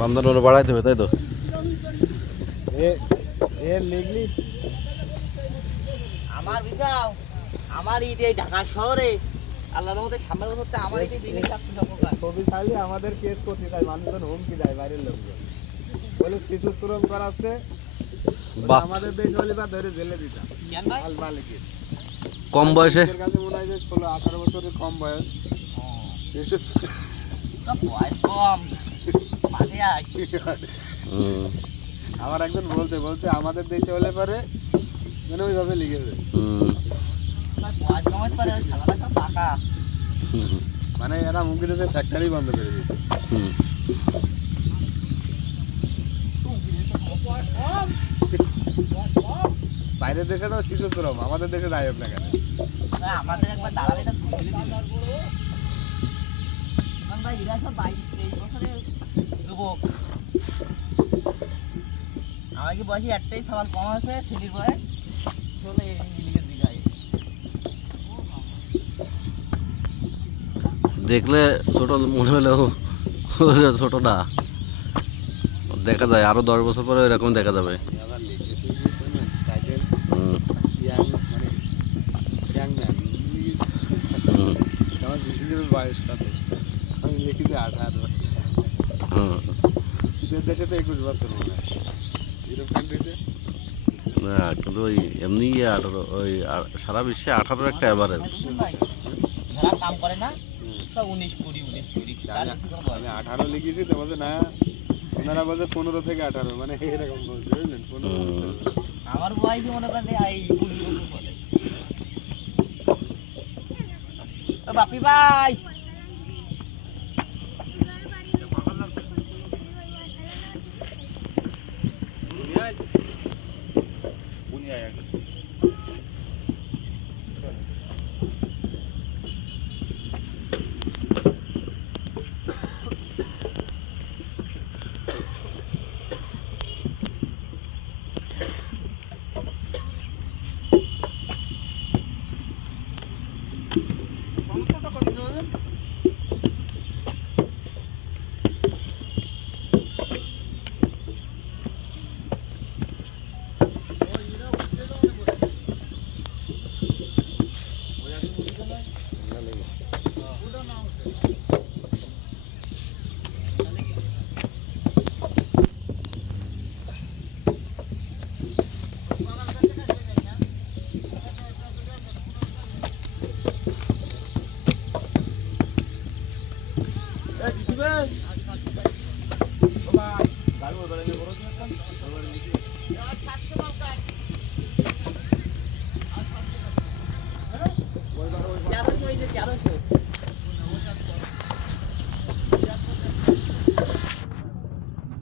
বান্দর বাড়াইতে হবে তাই তো? আমার বিশাও আমার ইট এই ঢাকা শহরে। আল্লাহর মধ্যে আমার চাকরি ছবি ছাড়লে আমাদের কেস করতে চাই মানুষজন হুমকি দেয় বাইরের লোকজন। বলে শিশু শ্রম করাচ্ছে আমাদের দেশ হলে বা ধরে জেলে দিতাম কম বয়সে? কাছে মনে হয় যে ষোলো আঠারো বছরের কম বয়স। শিশু আমার একজন বলছে বলছে আমাদের দেশে হলে পরে মানে ওইভাবে লিখেছে মানে এরা হুমকি দিয়েছে ফ্যাক্টরি বন্ধ করে হুম। বাইরের দেশে তো শিশু শ্রম আমাদের দেশে যাই হোক না কেন। আমাদের একবার দাঁড়ালে ভাই এরা সব বাইশ তেইশ বছরের যুবক। আমার কি বয়সে একটাই সবার কম আছে ছেলের বয়স চলে ইংলিশের দেখলে ছোট মনে হলেও ছোট না দেখা যায় আরও দশ বছর পরে এরকম দেখা যাবে। আবার যে আঠারো দেশে তো একুশ বছর মনে হয়। ইউরোপ কান্ট্রিতে না কিন্তু ওই এমনি আঠারো ওই সারা বিশ্বে আঠারো একটা অ্যাভারেজ যারা কাম করে না সব উনিশ কুড়ি উনিশ কুড়ি। আমি আঠারো লিখেছি তো বলছে না ওনারা বলছে পনেরো থেকে আঠারো মানে এরকম বলছে বুঝলেন? পনেরো আমার মনে করেন এই কুড়ি বলে। বাপি ভাই! 뭐냐 여기. আসবেন